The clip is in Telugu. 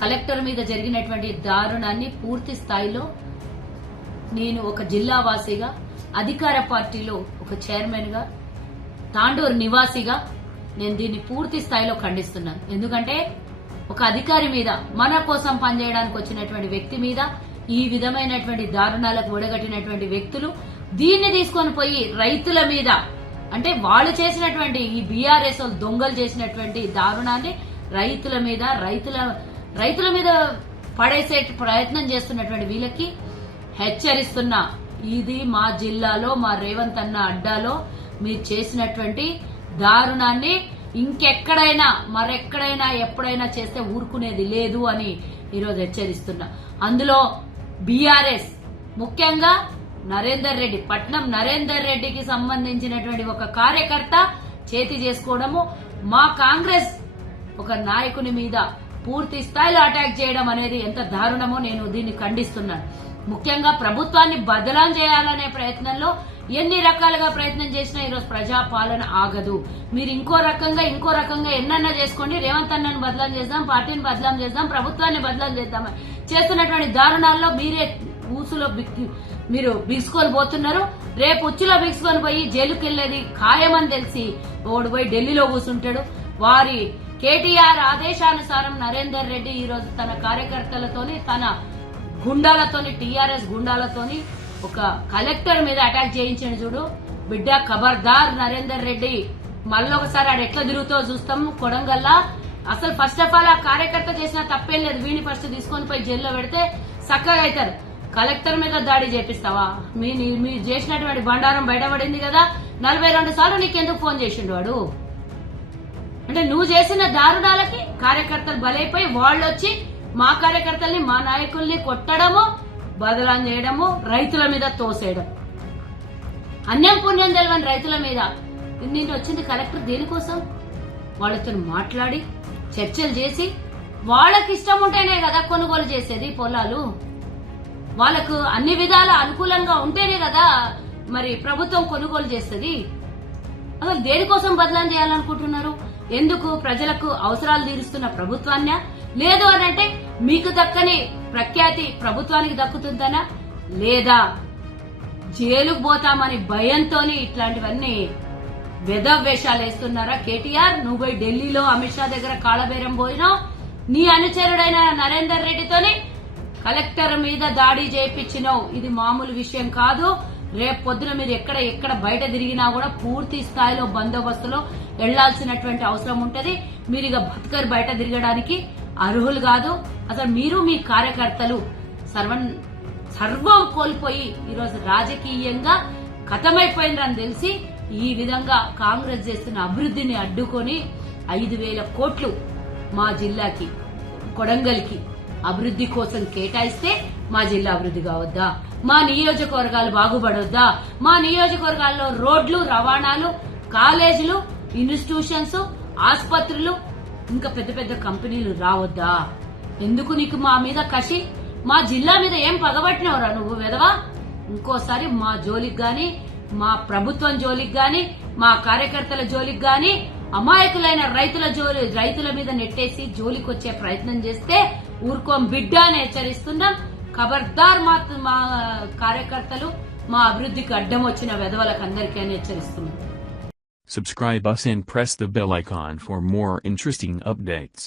కలెక్టర్ మీద జరిగినటువంటి దారుణాన్ని పూర్తి స్థాయిలో నేను ఒక జిల్లా వాసిగా, అధికార పార్టీలో ఒక చైర్మన్ గా, తాండూరు నివాసిగా నేను దీన్ని పూర్తి స్థాయిలో ఖండిస్తున్నాను. ఎందుకంటే ఒక అధికారి మీద, మన కోసం పనిచేయడానికి వచ్చినటువంటి వ్యక్తి మీద ఈ విధమైనటువంటి దారుణాలకు ఒడగట్టినటువంటి వ్యక్తులు దీన్ని తీసుకొని పోయి రైతుల మీద, అంటే వాళ్ళు చేసినటువంటి ఈ బీఆర్ఎస్ దొంగలు చేసినటువంటి దారుణాన్ని రైతుల మీద పడేసే ప్రయత్నం చేస్తున్నటువంటి వీళ్ళకి హెచ్చరిస్తున్నా. ఇది మా జిల్లాలో, మా రేవంత్ అన్న అడ్డాలో మీరు చేసినటువంటి దారుణాన్ని ఇంకెక్కడైనా, మరెక్కడైనా, ఎప్పుడైనా చేస్తే ఊరుకునేది లేదు అని ఈరోజు హెచ్చరిస్తున్నా. అందులో బీఆర్ఎస్ ముఖ్యంగా నరేందర్ రెడ్డి, పట్నం నరేందర్ రెడ్డికి సంబంధించినటువంటి ఒక కార్యకర్త చేతి చేసుకోవడము, మా కాంగ్రెస్ ఒక నాయకుని మీద పూర్తి స్థాయిలో అటాక్ చేయడం అనేది ఎంత దారుణమో నేను దీన్ని ఖండిస్తున్నాను. ముఖ్యంగా ప్రభుత్వాన్ని బదలాం చేయాలనే ప్రయత్నంలో ఎన్ని రకాలుగా ప్రయత్నం చేసినా ఈరోజు ప్రజాపాలన ఆగదు. మీరు ఇంకో రకంగా ఎన్నన్నా చేసుకోండి, రేవంత్ అన్నను బదలాం చేద్దాం, పార్టీని బదలాం చేద్దాం, ప్రభుత్వాన్ని బదలాం చేద్దాం చేస్తున్నటువంటి దారుణాల్లో మీరే ఊసులో మీరు బిగుసుకొని పోతున్నారు. రేపు ఉచ్చులో బిగుసుకొని పోయి జైలుకి వెళ్లేది ఖాయమని తెలిసి ఓడి పోయి ఢిల్లీలో కూర్చుంటాడు. వారి కేటీఆర్ ఆదేశానుసారం నరేందర్ రెడ్డి ఈరోజు తన కార్యకర్తలతోని, తన గుండాలతోని, టీఆర్ఎస్ గుండాలతోని ఒక కలెక్టర్ మీద అటాక్ చేయించాడు. చూడు బిడ్డ, ఖబర్దార్ నరేందర్ రెడ్డి, మళ్ళొకసారి ఆడు ఎట్లా తిరుగుతో చూస్తాం కొడంగల్లా. అసలు ఫస్ట్ ఆఫ్ ఆల్ ఆ కార్యకర్త చేసిన తప్పేం లేదు, వీడిని ఫస్ట్ తీసుకొని పోయి జైల్లో పెడితే చక్కగా అవుతారు. కలెక్టర్ మీద దాడి చేపిస్తావా? మీరు చేసినటువంటి బండారం బయటపడింది కదా, 42 సార్లు నీకెందుకు ఫోన్ చేసిండు వాడు? అంటే నువ్వు చేసిన దారుణాలకి కార్యకర్తలు బలైపోయి వాళ్ళు వచ్చి మా కార్యకర్తల్ని, మా నాయకుల్ని కొట్టడము, బదలాం చేయడము, రైతుల మీద తోసేయడం, అన్యం పుణ్యం తెలియని రైతుల మీద. నిన్న వచ్చింది కలెక్టర్ దేనికోసం? వాళ్ళతో మాట్లాడి చర్చలు చేసి, వాళ్ళకి ఇష్టం ఉంటేనే కదా కొనుగోలు చేసేది పొలాలు, వాళ్ళకు అన్ని విధాల అనుకూలంగా ఉంటేనే కదా మరి ప్రభుత్వం కొనుగోలు చేస్తుంది. అసలు దేనికోసం బదలాం చేయాలనుకుంటున్నారు? ఎందుకు? ప్రజలకు అవసరాలు తీరుస్తున్న ప్రభుత్వాన్ని, లేదు అనంటే మీకు దక్కని ప్రఖ్యాతి ప్రభుత్వానికి దక్కుతుందనా, లేదా జైలుకు పోతామని భయంతో ఇట్లాంటివన్నీ వేషాలు వేస్తున్నారా? కేటీఆర్, నువ్వు పోయి ఢిల్లీలో అమిత్ షా దగ్గర కాళబేరం పోయినావు, నీ అనుచరుడైన నరేందర్ రెడ్డితోని కలెక్టర్ మీద దాడి చేయించినావు. ఇది మామూలు విషయం కాదు. రేపు పొద్దున మీరు ఎక్కడ బయట తిరిగినా కూడా పూర్తి స్థాయిలో బందోబస్తులో వెళ్లాల్సినటువంటి అవసరం ఉంటది. మీరు ఇక బతుకరు బయట తిరగడానికి అర్హులు కాదు. అసలు మీరు మీ కార్యకర్తలు సర్వం కోల్పోయి ఈరోజు రాజకీయంగా ఖతమైపోయిందని తెలిసి ఈ విధంగా కాంగ్రెస్ చేస్తున్న అభివృద్ధిని అడ్డుకొని 5,000 కోట్లు మా జిల్లాకి, కొడంగల్కి అభివృద్ధి కోసం కేటాయిస్తే మా జిల్లా అభివృద్ధి కావద్దా? మా నియోజకవర్గాలు బాగుపడొద్దా? మా నియోజకవర్గాల్లో రోడ్లు, రవాణాలు, కాలేజీలు, ఇన్స్టిట్యూషన్స్, ఆసుపత్రులు, ఇంకా పెద్ద పెద్ద కంపెనీలు రావద్దా? ఎందుకు నీకు మా మీద కసి? మా జిల్లా మీద ఏం పగబట్టినవరా నువ్వు వెదవా? ఇంకోసారి మా జోలికి గాని, మా ప్రభుత్వం జోలికి గాని, మా కార్యకర్తల జోలికి గాని, అమాయకులైన రైతుల మీద నెట్టేసి జోలికి వచ్చే ప్రయత్నం చేస్తే ఊరుకోం బిడ్డ అని హెచ్చరిస్తున్నాం. ఖబర్దార్ మా కార్యకర్తలు, మా అభివృద్ధికి అడ్డం వచ్చిన వెధవలకు అందరికీ అని హెచ్చరిస్తున్నాం. Subscribe us and press the bell icon for more interesting updates.